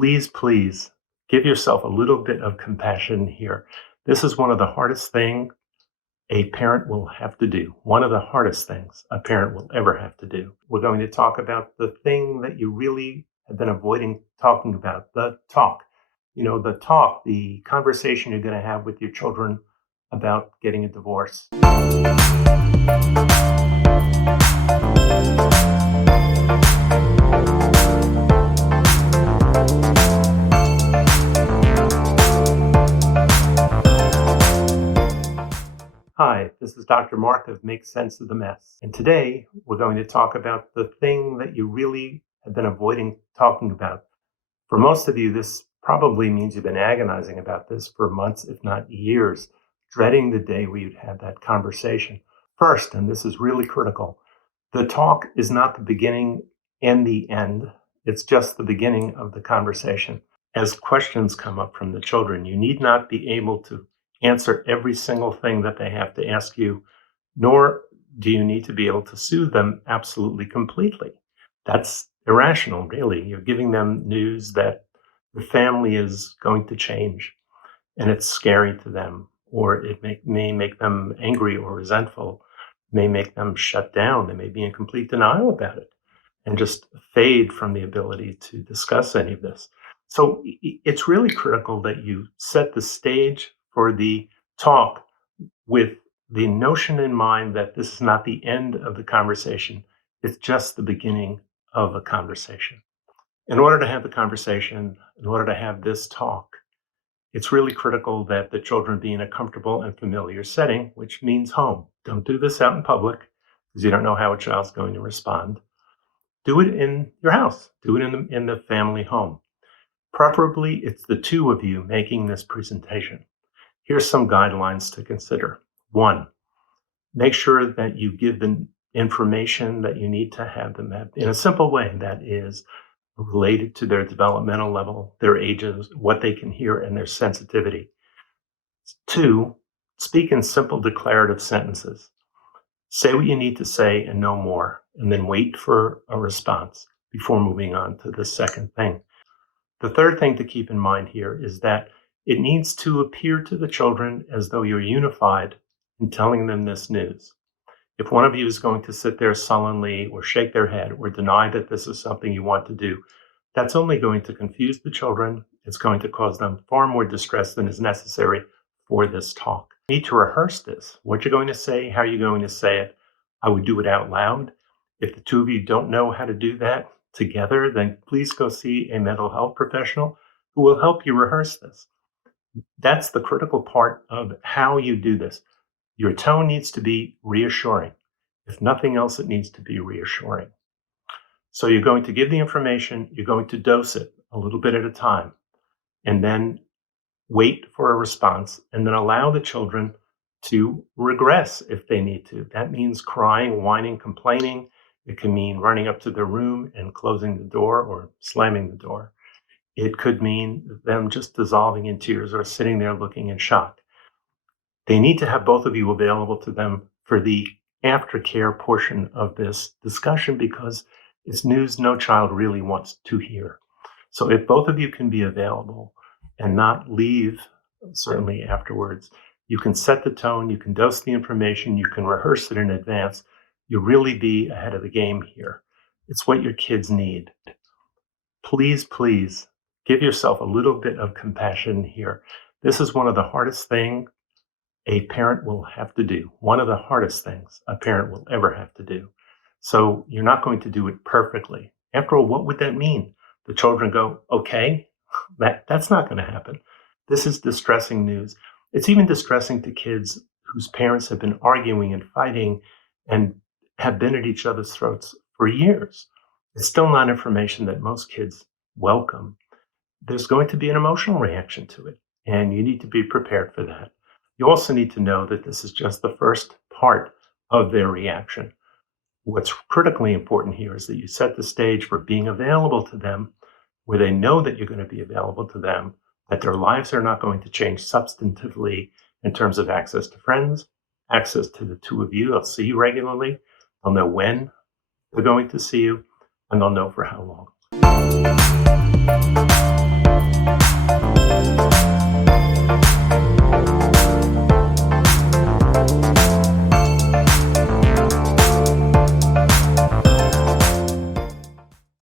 Please give yourself a little bit of compassion here. This is one of the hardest things a parent will have to do. One of the hardest things a parent will ever have to do. We're going to talk about the thing that you really have been avoiding talking about, the talk. The conversation you're going to have with your children about getting a divorce. Hi, this is Dr. Marc of Make Sense of the Mess. And today we're going to talk about the thing that you really have been avoiding talking about. For most of you, this probably means you've been agonizing about this for months, if not years, dreading the day where you'd have that conversation. First, and this is really critical, the talk is not the beginning and the end. It's just the beginning of the conversation. As questions come up from the children, you need not be able to answer every single thing that they have to ask you, nor do you need to be able to soothe them absolutely completely. That's irrational, really. You're giving them news that the family is going to change, and it's scary to them, or it may make them angry or resentful, may make them shut down. They may be in complete denial about it and just fade from the ability to discuss any of this. So it's really critical that you set the stage for the talk with the notion in mind that this is not the end of the conversation. It's just the beginning of a conversation. In order to have the conversation, in order to have this talk, it's really critical that the children be in a comfortable and familiar setting, which means home. Don't do this out in public because you don't know how a child's going to respond. Do it in your house. Do it in the family home. Preferably, it's the two of you making this presentation. Here's some guidelines to consider. 1, make sure that you give them information that you need to have them have in a simple way that is related to their developmental level, their ages, what they can hear, and their sensitivity. 2, speak in simple declarative sentences. Say what you need to say and no more, and then wait for a response before moving on to the second thing. The third thing to keep in mind here is that it needs to appear to the children as though you're unified in telling them this news. If one of you is going to sit there sullenly or shake their head or deny that this is something you want to do, that's only going to confuse the children. It's going to cause them far more distress than is necessary for this talk. You need to rehearse this. What you're going to say, how you're going to say it. I would do it out loud. If the two of you don't know how to do that together, then please go see a mental health professional who will help you rehearse this. That's the critical part of how you do this. Your tone needs to be reassuring. If nothing else, it needs to be reassuring. So you're going to give the information, you're going to dose it a little bit at a time, and then wait for a response, and then allow the children to regress if they need to. That means crying, whining, complaining. It can mean running up to their room and closing the door or slamming the door. It could mean them just dissolving in tears or sitting there looking in shock. They need to have both of you available to them for the aftercare portion of this discussion because it's news no child really wants to hear. So if both of you can be available and not leave, certainly afterwards, you can set the tone, you can dose the information, you can rehearse it in advance. You'll really be ahead of the game here. It's what your kids need. Please give yourself a little bit of compassion here. This is one of the hardest things a parent will have to do. One of the hardest things a parent will ever have to do. So you're not going to do it perfectly. After all, what would that mean? The children go, okay, that's not going to happen. This is distressing news. It's even distressing to kids whose parents have been arguing and fighting and have been at each other's throats for years. It's still not information that most kids welcome. There's going to be an emotional reaction to it, and you need to be prepared for that. You also need to know that this is just the first part of their reaction. What's critically important here is that you set the stage for being available to them, where they know that you're going to be available to them, that their lives are not going to change substantively in terms of access to friends, access to the two of you. They'll see you regularly. They'll know when they're going to see you, and they'll know for how long.